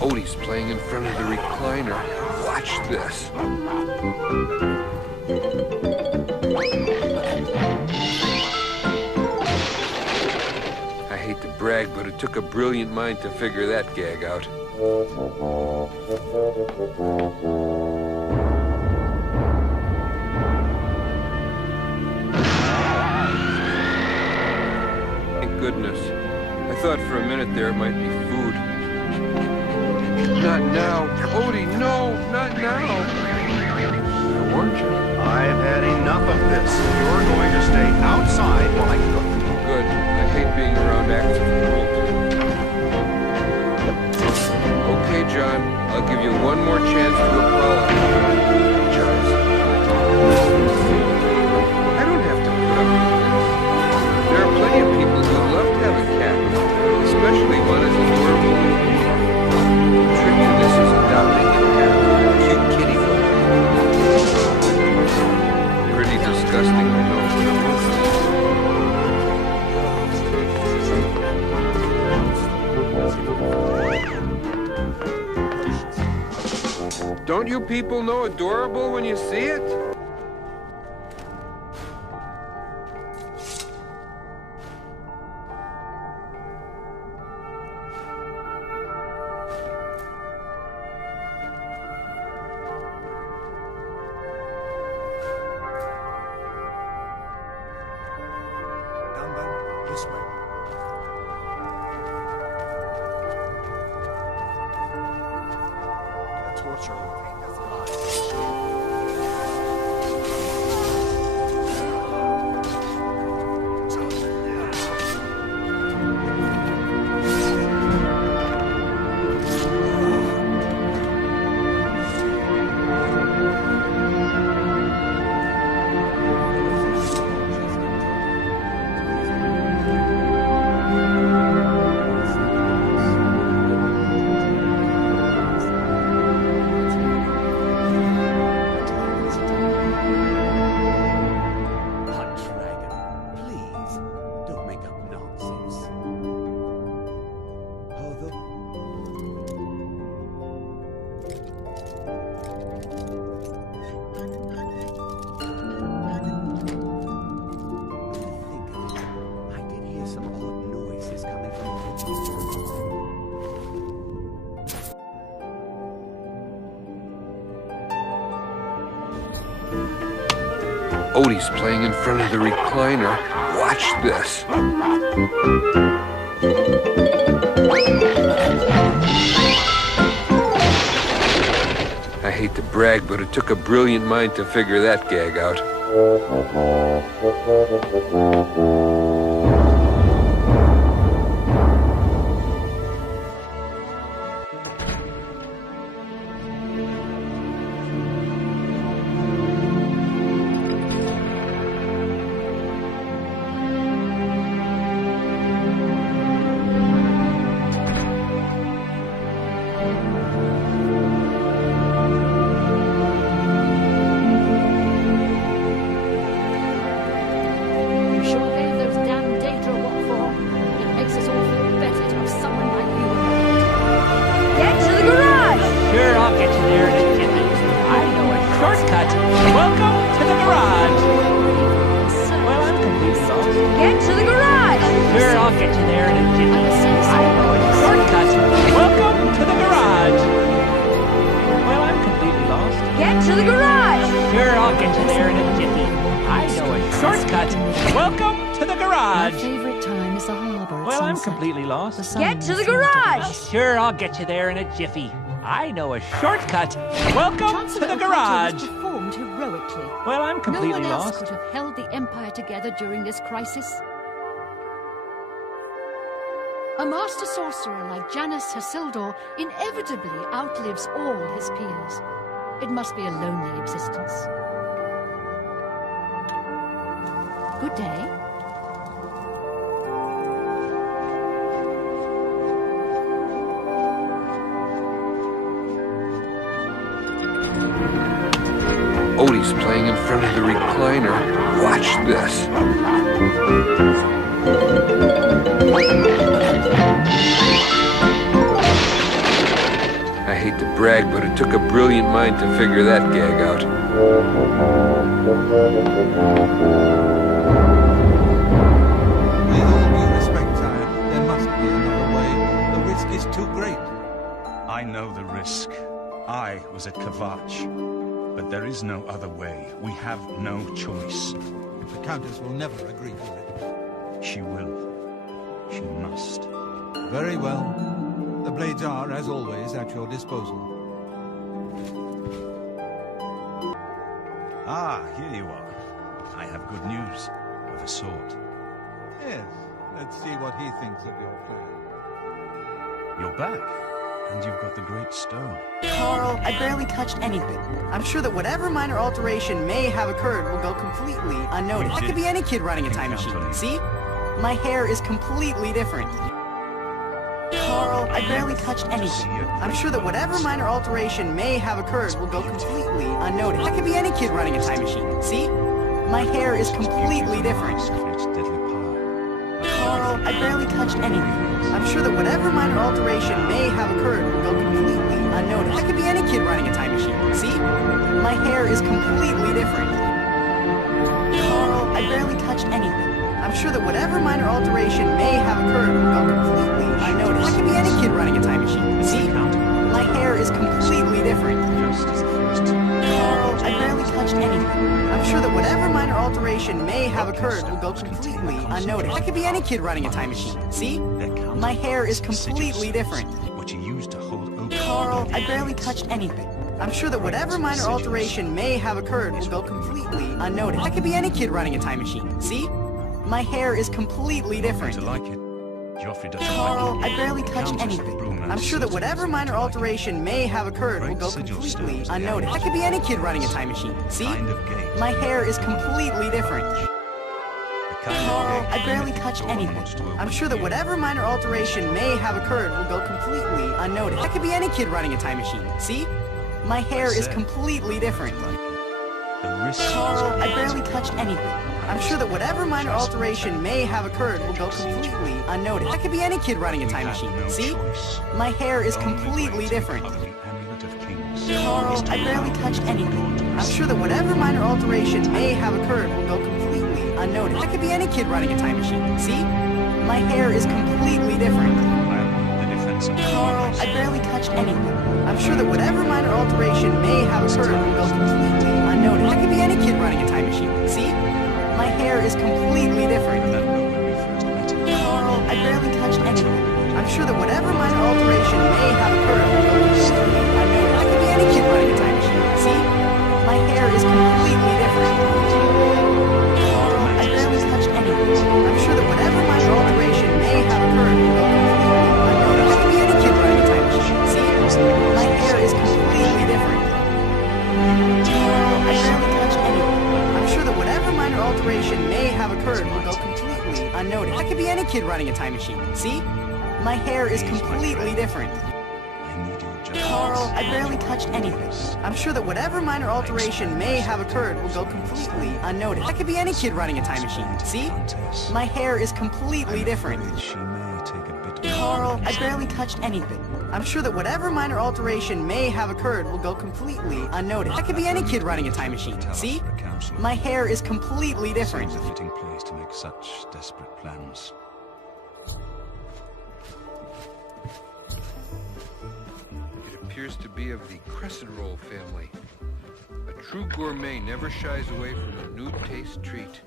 Odie's playing in front of the recliner. Watch this. I hate to brag, but it took a brilliant mind to figure that gag out. Thank goodness. I thought for a minute there it might be food. Not now. Odie, no, not now. I warned you. I've had enough of this. You're going to stay outside while I cook. Good. I hate being around acts of cruelty. Okay, John. I'll give you one more chance to apologize. I don't have to put up with this. There are plenty of people who would love to have a cat, especially one as adorable as you are. The trick to this is adopting a cat, a cute kitty foot. Pretty disgusting, I know, but it works. Don't you people know adorable when you see it? This way. The torture thing is Odie's playing in front of the recliner. Watch this. I hate to brag, but it took a brilliant mind to figure that gag out. Sure, I'll get you there in a jiffy. I know a shortcut. Welcome to the garage. Performed heroically. Well, I'm completely lost. No one else lost. could have held the Empire together during this crisis. A master sorcerer like Janus Hasildor inevitably outlives all his peers. It must be a lonely existence. Good day. Odie's playing in front of the recliner. Watch this. I hate to brag, but it took a brilliant mind to figure that gag out. With all due respect, sire, there must be another way. The risk is too great. I know the risk. I was at Kvatch. But there is no other way. We have no choice. The Countess will never agree to it. She will. She must. Very well. The blades are, as always, at your disposal. Ah, here you are. I have good news. Of a sort. Yes, let's see what he thinks of your plan. You're back. And you've got the great stone. Carl, I barely touched anything. I'm sure that whatever minor alteration may have occurred will go completely unnoticed. I could be any kid running a time machine. See? My hair is completely different. Carl, I barely touched anything. I'm sure that whatever minor alteration may have occurred will go completely unnoticed. I could be any kid running a time machine. See? My hair is completely different. Carl, I barely touched anything. I'm sure that whatever minor alteration may have occurred will go completely unnoticed. I could be any kid running a time machine. See? My hair is completely different. Carl, I barely touched anything. I'm sure that whatever minor alteration may have occurred will go completely unnoticed. I could be any kid running a time machine. See? My hair is completely different. Carl, I barely touched anything. I'm sure that whatever minor alteration may have occurred will go completely unnoticed. I could be any kid running a time machine. See? My hair is completely different. What you used to hold open. Carl, I barely touched anything. I'm sure that whatever minor alteration may have occurred will go completely unnoticed. I could be any kid running a time machine. See? My hair is completely different. To like it. Joffrey doesn't Carl, like it. I barely touched anything. I'm sure that whatever minor alteration may have occurred will go completely unnoticed. I could be any kid running a time machine. See? My hair is completely different. Carl, I barely touched anything. I'm sure that whatever minor alteration may have occurred will go completely unnoticed. I could be any kid running a time machine. See? My hair is completely different. Carl, I barely touched anything. I'm sure that whatever minor alteration may have occurred will go completely unnoticed. I could be any kid running a time machine. See? My hair is completely different. Carl, I barely touched anything. I'm sure that whatever minor alteration may have occurred will go completely unnoticed. I could be any kid running a time machine. See? My hair is completely different. Carl, I barely touched anything. I'm sure that whatever minor alteration may have occurred will go completely unnoticed. I could be any kid running a time machine. See? My hair is completely different. Carl, I barely touched anything. I'm sure that whatever minor alteration may have occurred will go completely unnoticed. I could be any kid running a time machine. See? My hair is completely different. Carl, I barely touched anything. I'm sure that whatever minor alteration may have occurred will go completely unnoticed. I could be any kid running a time machine. See? My hair is completely different. Carl, I barely touched anything. I'm sure that whatever minor alteration may have occurred will go completely unnoticed. I could be any kid running a time machine. See? My hair is completely different. Carl, I barely touched anything. I'm sure that whatever minor alteration may have occurred will go completely unnoticed. I could be any kid running a time machine. See? My hair is completely different. Carl, I barely touched anything. I'm sure that whatever minor alteration may have occurred will go completely unnoticed. I could be any kid running a time machine. See? My hair is completely different. Seems a fitting place to make such desperate plans. It appears to be of the crescent roll family. A true gourmet never shies away from a new taste treat.